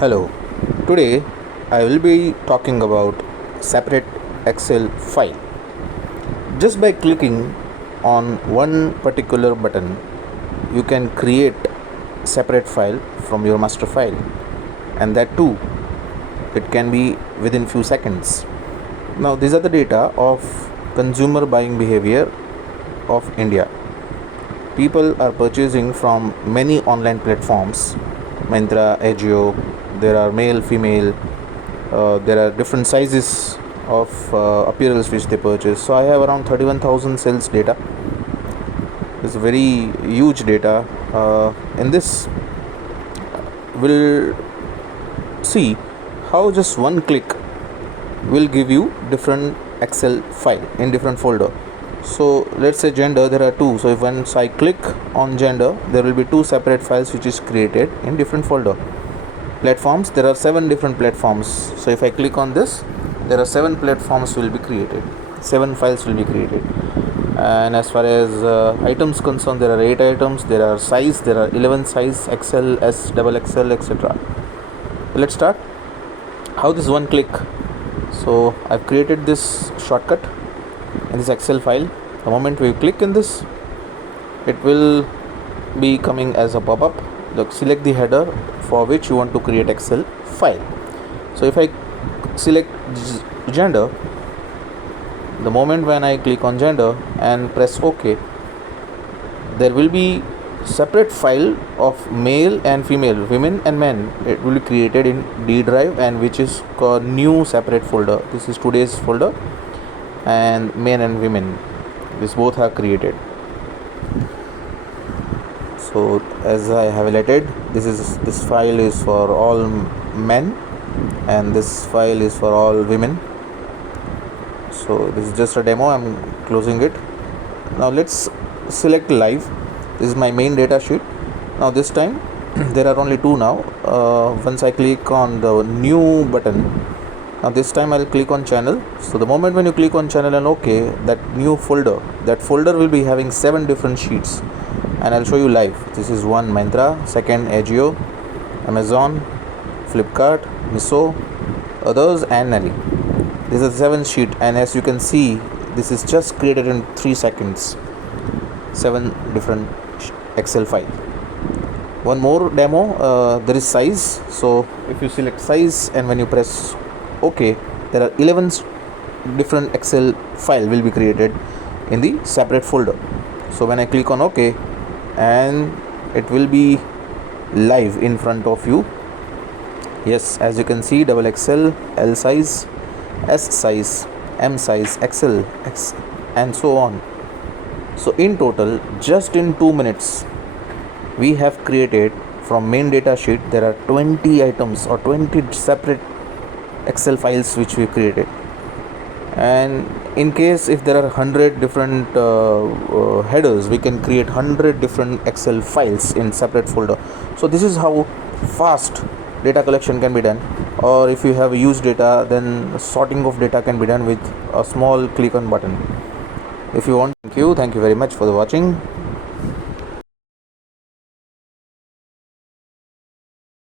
Hello, today I will be talking about separate Excel file. Just by clicking on one particular button, you can create separate file from your master file, and that too, it can be within few seconds. Now these are the data of consumer buying behavior of India. People are purchasing from many online platforms, Myntra, Agio. There are male, female. There are different sizes of apparels which they purchase. So I have around 31,000 sales data. It's very huge data. In this, we'll see how just one click will give you different Excel file in different folder. So let's say gender, there are two. So if once I click on gender, there will be two separate files which is created in different folder. Platforms, there are 7 different platforms. So if I click on this, there are 7 platforms will be created, 7 files will be created. And as far as items concerned, there are 8 items. There are size, there are 11 size, XL, S, double XL, etc. Let's start. How this one click. So I've created this shortcut in this Excel file. The moment we click in this, it will be coming as a pop-up. Look, select the header for which you want to create Excel file. So if I select gender, the moment when I click on gender and press OK, there will be separate file of male and female, women and men. It will be created in D drive, and which is called new separate folder. This is today's folder, and men and women, this both are created. So as I have highlighted, this file is for all men and this file is for all women. So this is just a demo. I'm closing it. Now let's select live. This is my main data sheet. Now this time there are only two now. Once I click on the new button, now this time I'll click on channel. So the moment when you click on channel and OK, that new folder, that folder will be having 7 different sheets, and I'll show you live. This is one Myntra, second Agio, Amazon, Flipkart, Miso, others, and Nelly. This is the 7th sheet, and as you can see, this is just created in 3 seconds. 7 different Excel file. One more demo. There is size. So if you select size and when you press OK, there are 11 different Excel file will be created in the separate folder. So when I click on OK, and it will be live in front of you. Yes, as you can see, double XL, L size, S size, M size, XL, X, and so on. So in total, just in 2 minutes, we have created from main data sheet, there are 20 items or 20 separate Excel files which we created. And in case if there are 100 different headers, we can create 100 different Excel files in separate folder. So this is how fast data collection can be done. Or if you have used data, then sorting of data can be done with a small click on button. If you want, thank you very much for watching.